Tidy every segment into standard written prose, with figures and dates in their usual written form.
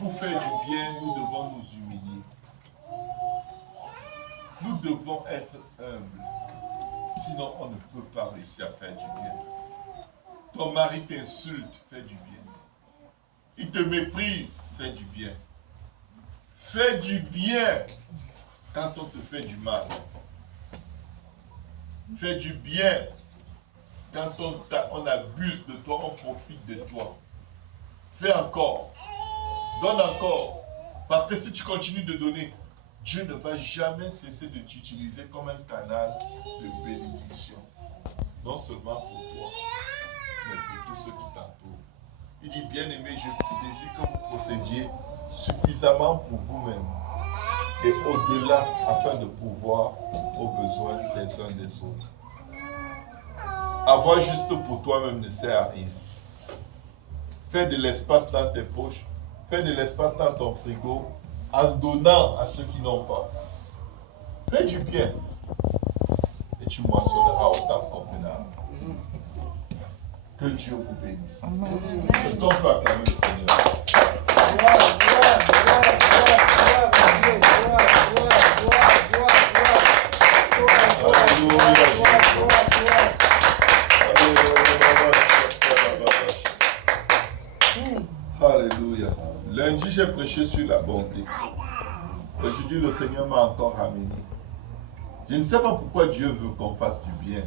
Pour faire du bien, nous devons nous humilier. Nous devons être humbles. Sinon, on ne peut pas réussir à faire du bien. Ton mari t'insulte, fais du bien. Il te méprise, fais du bien. Fais du bien quand on te fait du mal. Fais du bien quand on abuse de toi, on profite de toi. Fais encore. Donne encore. Parce que si tu continues de donner, Dieu ne va jamais cesser de t'utiliser comme un canal de bénédiction. Non seulement pour toi, mais pour tous ceux qui t'entourent. Il dit, bien-aimé, je désire que vous procédiez suffisamment pour vous-même et au-delà afin de pouvoir aux besoins des uns des autres. Avoir juste pour toi-même ne sert à rien. Fais de l'espace dans tes poches, fais de l'espace dans ton frigo en donnant à ceux qui n'ont pas. Fais du bien et tu moissonneras au temps convenable. Que Dieu vous bénisse. Est-ce qu'on peut acclamer le Seigneur? Alléluia. Lundi, j'ai prêché sur la bonté. Aujourd'hui, le Seigneur m'a encore ramené. Je ne sais pas pourquoi Dieu veut qu'on fasse du bien.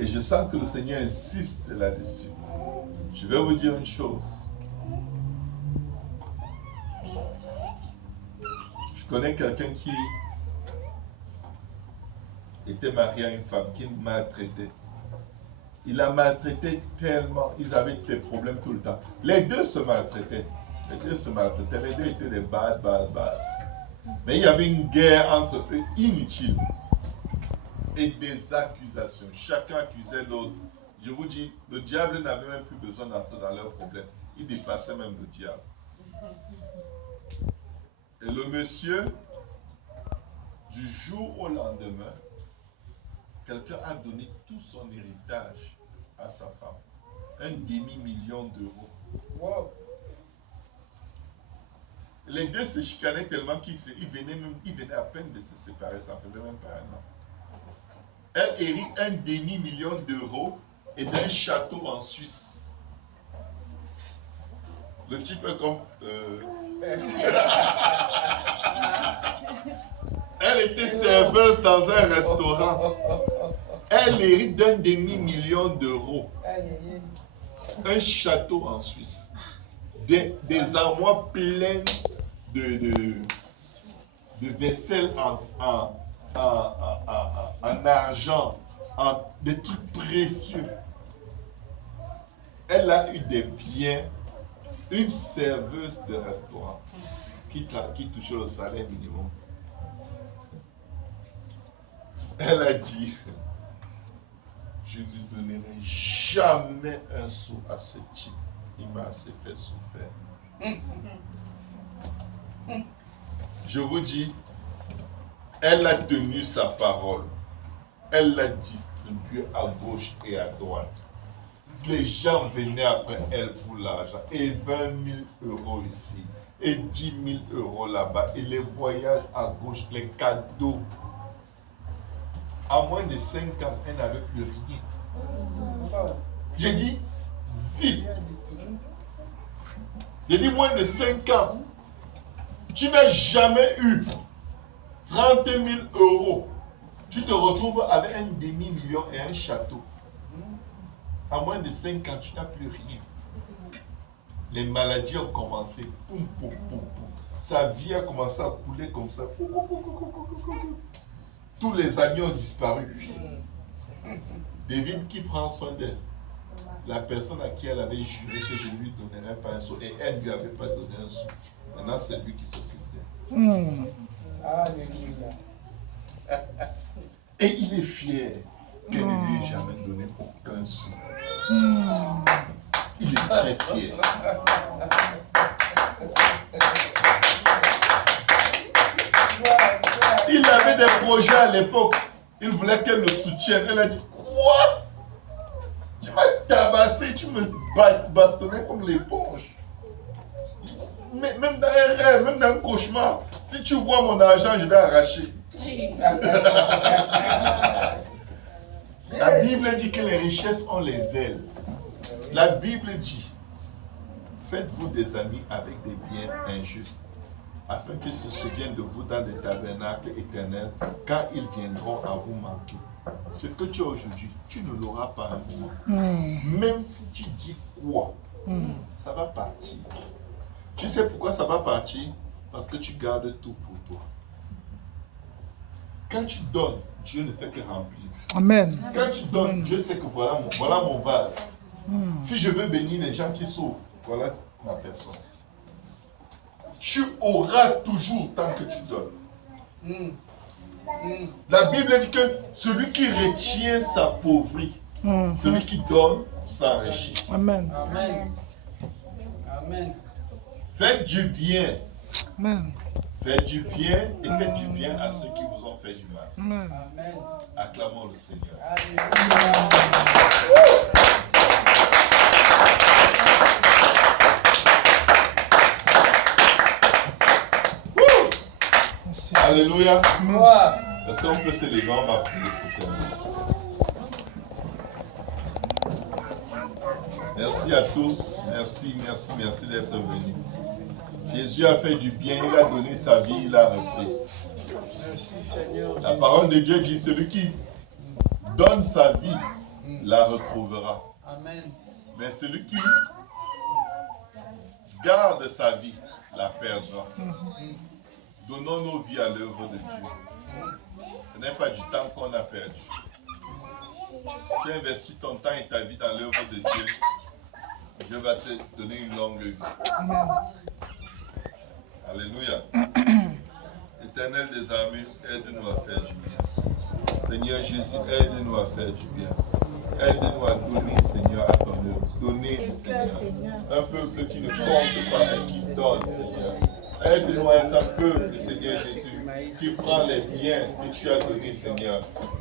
Et je sens que le Seigneur insiste là-dessus. Je vais vous dire une chose. Je connais quelqu'un qui était marié à une femme qui maltraitait. Il la maltraitait tellement, ils avaient des problèmes tout le temps. Les deux se maltraitaient. Les deux étaient des bad. Mais il y avait une guerre entre eux inutile. Et des accusations. Chacun accusait l'autre. Je vous dis, le diable n'avait même plus besoin d'entrer dans leurs problèmes. Il dépassait même le diable. Et le monsieur, du jour au lendemain, quelqu'un a donné tout son héritage à sa femme. 1 demi-million d'euros. Wow. Les deux se chicanaient tellement qu'ils venaient à peine de se séparer. Ça faisait même pas un an. Elle hérite 1 demi-million d'euros et d'un château en Suisse. Le type est comme... Elle était serveuse dans un restaurant. Elle hérite d'1 demi-million d'euros. Un château en Suisse. Des armoires pleines de vaisselle en argent, des trucs précieux. Elle a eu des biens. Une serveuse de restaurant qui touchait le salaire minimum. Elle a dit, je ne donnerai jamais un sou à ce type. Il m'a assez fait souffrir. Je vous dis, elle a tenu sa parole. Elle l'a distribuée à gauche et à droite. Les gens venaient après elle pour l'argent. Et 20 000 euros ici. Et 10 000 euros là-bas. Et les voyages à gauche, les cadeaux. À moins de 5 ans, elle n'avait plus rien. J'ai dit, zip. J'ai dit, moins de 5 ans. Tu n'as jamais eu 30 000 euros. Tu te retrouves avec 1 demi-million et un château. À moins de 5 ans, tu n'as plus rien. Les maladies ont commencé. Poum, poum, poum, poum. Sa vie a commencé à couler comme ça. Tous les amis ont disparu. David qui prend soin d'elle. La personne à qui elle avait juré que je ne lui donnerais pas un sou. Et elle ne lui avait pas donné un sou. Maintenant, c'est lui qui s'occupe d'elle. Alléluia. Et il est fier qu'elle ne lui ait jamais donné aucun sou. Il est très fier. Il avait des projets à l'époque. Il voulait qu'elle le soutienne. Elle a dit, quoi? Tu m'as tabassé, tu me bastonnais comme l'éponge. même dans un rêve, même dans un cauchemar, si tu vois mon argent, je vais arracher. La Bible dit que les richesses ont les ailes. La Bible dit, faites-vous des amis avec des biens injustes, afin qu'ils se souviennent de vous dans des tabernacles éternels, quand ils viendront à vous manquer. Ce que tu as aujourd'hui, tu ne l'auras pas un moment. Même si tu dis quoi, ça va partir. Tu sais pourquoi ça va partir? Parce que tu gardes tout pour toi. Quand tu donnes, Dieu ne fait que remplir. Amen. Quand tu donnes, Dieu sait que voilà mon vase. Si je veux bénir les gens qui souffrent, voilà ma personne. Tu auras toujours tant que tu donnes. La Bible dit que celui qui retient s'appauvrit. Celui qui donne s'enrichit. Amen. Amen. Amen. Faites du bien. Amen. Faites du bien et faites du bien à ceux qui vous ont fait du mal. Amen. Amen. Acclamons le Seigneur. Merci. Alléluia. Gloire. Est-ce qu'on peut se lever, on va prier pour terminer. Merci à tous. Merci d'être venus. Jésus a fait du bien, il a donné sa vie, il a repris. Merci Seigneur. La parole de Dieu dit, celui qui donne sa vie, la retrouvera. Amen. Mais celui qui garde sa vie, la perdra. Donnons nos vies à l'œuvre de Dieu. Ce n'est pas du temps qu'on a perdu. Tu investis ton temps et ta vie dans l'œuvre de Dieu. Dieu va te donner une longue vie. Alléluia. Éternel des armées, aide-nous à faire du bien. Seigneur Jésus, aide-nous à faire du bien. Aide-nous à donner, Seigneur, à ton œuvre. Donner, Seigneur. Un peuple qui ne compte pas, mais qui donne, Seigneur. Aide-nous à être un peuple, Seigneur Jésus, qui prend les biens que tu as donnés, Seigneur,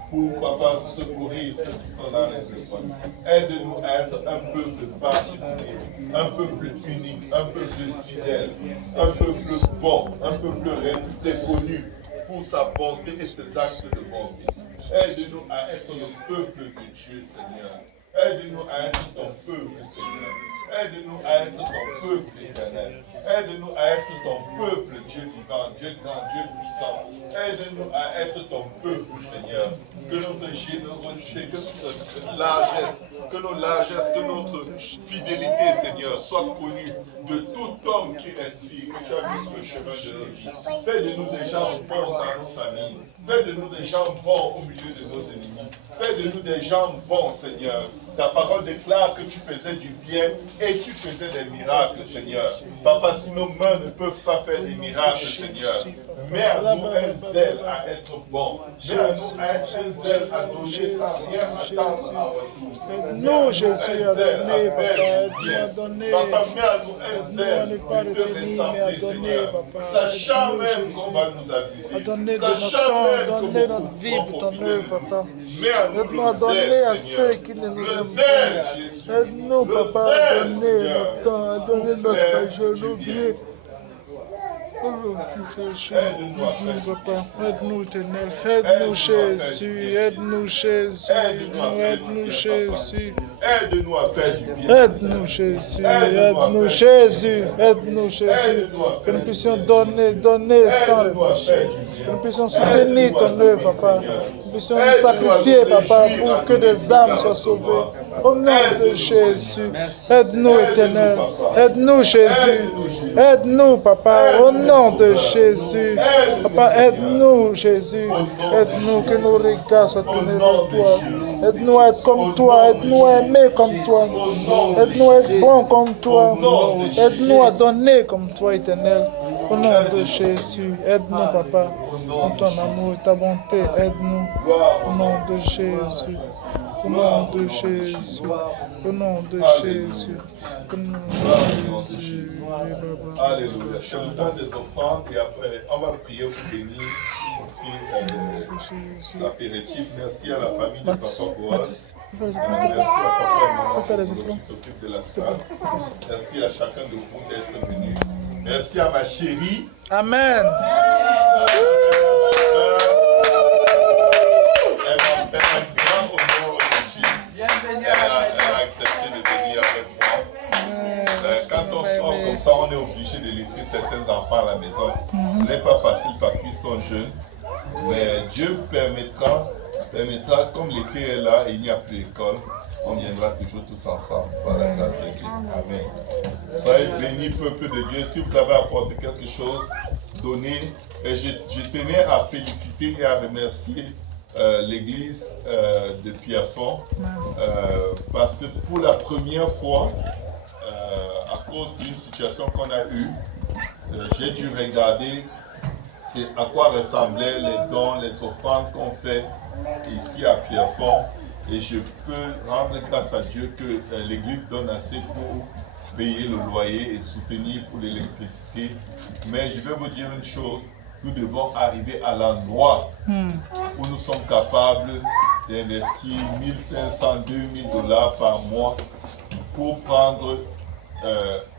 pour, Papa, secourir ceux qui sont dans les épreuves. Aide-nous à être un peuple particulier, un peuple unique, un peuple fidèle, un peuple bon, un peuple réputé, connu pour sa bonté et ses actes de bonté. Aide-nous à être le peuple de Dieu, Seigneur. Aide-nous à être ton peuple, Seigneur. Aide-nous à être ton peuple éternel. Aide-nous à être ton peuple, Dieu vivant, Dieu grand, Dieu puissant. Aide-nous à être ton peuple, Seigneur. Que notre générosité, que notre largesse, que nos largesses, que notre fidélité, Seigneur, soit connue de tout homme qui respire, que tu as mis sur le chemin de notre vie. Fais de nous des gens bons dans nos familles. Fais de nous des gens bons au milieu de nos ennemis. Fais de nous des gens bons, Seigneur. Ta parole déclare que tu faisais du bien et tu faisais des miracles, Seigneur. Papa, si nos mains ne peuvent pas faire des miracles, Seigneur, mets à nous un zèle à être bon. Mets à nous un zèle à donner sans rien attendre à retour. Nous, Jésus, a donné, Papa, mets à nous un zèle de te ressembler, Seigneur. Sachant même qu'on va nous abuser. Donner de notre temps, donner notre vie pour ton œuvre, Papa. Aide-nous à donner à ceux qui ne nous aiment pas. Aide-nous, Papa, à donner notre temps, à donner notre genou bien. Aide-nous, Papa. Aide-nous, Éternel. Aide-nous, Jésus. Aide-nous, Jésus. Aide-nous, Jésus. Aide-nous à faire du bien. Aide-nous, Jésus. Aide-nous, Jésus. Aide-nous, Jésus. Que nous puissions donner sans réfléchir. Que nous puissions soutenir ton œuvre, Papa. Que nous puissions nous sacrifier, Papa, pour que des âmes soient sauvées. Au nom de Jésus, aide-nous, Éternel. Aide-nous, Jésus. Aide-nous, Papa. Au nom de Jésus. Papa, aide-nous, Jésus. Aide-nous que nos regards soient tournés vers toi. Aide-nous à être comme toi. Aide-nous à aimer comme toi. Aide-nous à être bon comme toi. Aide-nous à donner comme toi, Éternel. Au nom de Jésus, aide-nous, Papa. Dans ton amour et ta bonté, aide-nous. Au nom de Jésus. Au nom de Jésus, au nom de Jésus, au nom de Jésus. Alléluia. C'est le temps des offrandes et après, on va prier pour bénir aussi l'apéritif. Merci à la famille de Papa Boaz. Merci à Papa et Maman qui s'occupent de la salle. Merci à chacun de vous d'être venu. Merci à ma chérie. Amen. Elle m'a fait un grand honneur aujourd'hui. Bienvenue Elle à la a maison. accepté de venir avec moi. Quand on sort comme ça, on est obligé de laisser certains enfants à la maison. Ce n'est pas facile parce qu'ils sont jeunes. Mais Dieu permettra, comme l'été est là et il n'y a plus d'école, on viendra toujours tous ensemble par la grâce de Dieu. Amen. Soyez bénis, peuple de Dieu. Si vous avez apporté quelque chose, donnez. Et je tenais à féliciter et à remercier l'église de Pierrefonds parce que pour la première fois, à cause d'une situation qu'on a eue, j'ai dû regarder à quoi ressemblaient les dons, les offrandes qu'on fait ici à Pierrefonds. Et je peux rendre grâce à Dieu que l'église donne assez pour payer le loyer et soutenir pour l'électricité. Mais je vais vous dire une chose, nous devons arriver à l'endroit où nous sommes capables d'investir 1500, 2000 $ par mois pour prendre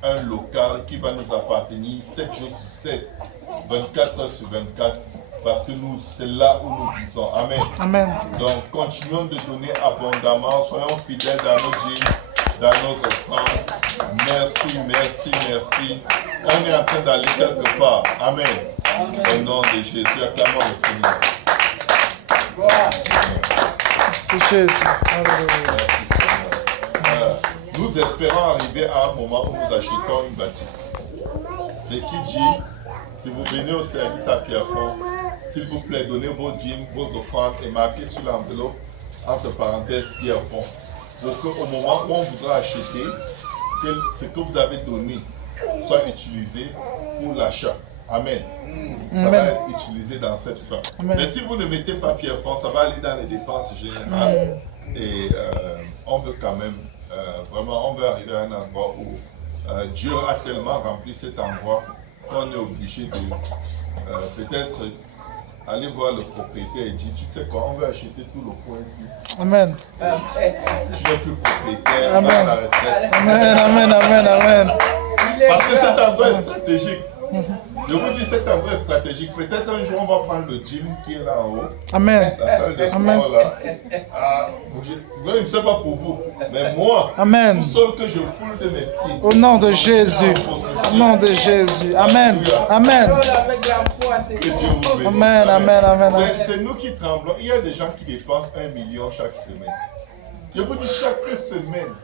un local qui va nous appartenir 7 jours sur 7, 24 heures sur 24, parce que c'est là où nous vivons. Amen. Amen. Donc, continuons de donner abondamment, soyons fidèles dans nos dîmes, dans nos offrandes. Merci, merci, merci. On est en train d'aller quelque part. Amen. Au nom de Jésus, acclamons le Seigneur. Gloire. C'est Jésus. Alléluia. Merci, Seigneur. Nous espérons arriver à un moment où nous achetons une bâtisse. Ce qui dit, si vous venez au service à Pierrefonds, s'il vous plaît, donnez vos dîmes, vos offrandes et marquez sur l'enveloppe, entre parenthèses, Pierrefonds. Pour qu'au moment où on voudra acheter, que ce que vous avez donné soit utilisé pour l'achat. Amen. Ça va être utilisé dans cette fin. Amen. Mais si vous ne mettez pas Pierrefonds, ça va aller dans les dépenses générales. Et on veut quand même, vraiment, on veut arriver à un endroit où Dieu a tellement rempli cet endroit qu'on est obligé de peut-être aller voir le propriétaire et dire, tu sais quoi, on veut acheter tout le coin ici. Amen. Tu n'es plus propriétaire, Amen. va à la retraite. Amen. Amen. Amen. Amen. Parce que cet endroit est stratégique. Je vous dis, cet endroit est stratégique. Peut-être un jour, on va prendre le gym qui est là en haut. Amen. La salle de Amen. sport là. Ah, je ne sais pas pour vous, mais moi, Amen. tout seul que je foule de mes pieds. Au nom de Jésus. Au nom de Jésus. Amen. Amen. Parole avec la foi, Que c'est Dieu vous bénisse. Amen. Amen. Amen. C'est nous qui tremblons. Il y a des gens qui dépensent 1 million chaque semaine. Je vous dis chaque semaine.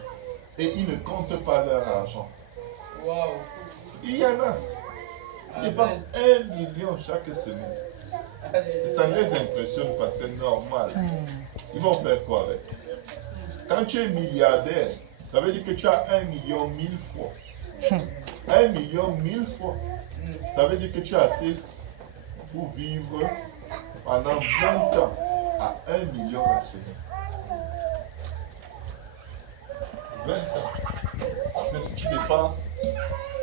Et ils ne comptent pas leur argent. Wow. Il y en a. Ils dépensent 1 million chaque semaine. Et ça ne les impressionne pas, c'est normal. Ils vont faire quoi avec? Quand tu es milliardaire, ça veut dire que tu as 1 million 1000 fois. 1 million 1000 fois. Ça veut dire que tu as assez pour vivre pendant 20 ans à 1 million la semaine. 20 ans. Parce que si tu dépenses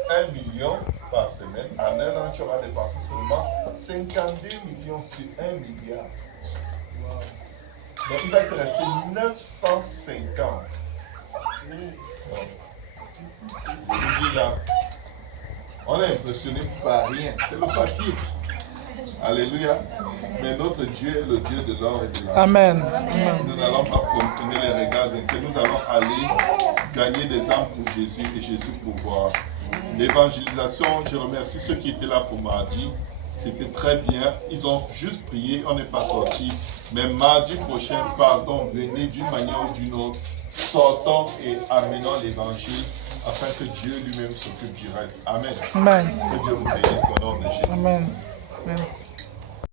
1 million par semaine, en un an, tu auras dépensé seulement 52 millions sur 1 milliard. Donc, il va te rester 950. Je vous dis là, on est impressionné par rien. C'est le papier. Alléluia. Mais notre Dieu est le Dieu de l'or et de l'argent. Amen. Nous n'allons pas continuer les regards, que nous allons aller gagner des âmes pour Jésus et Jésus pour voir. L'évangélisation, je remercie ceux qui étaient là pour mardi. C'était très bien. Ils ont juste prié, on n'est pas sortis. Mais mardi prochain, pardon, venez d'une manière ou d'une autre. Sortons et amenons l'évangile afin que Dieu lui-même s'occupe du reste. Amen. Amen. Que Dieu vous bénisse au nom de Jésus. Amen. Amen.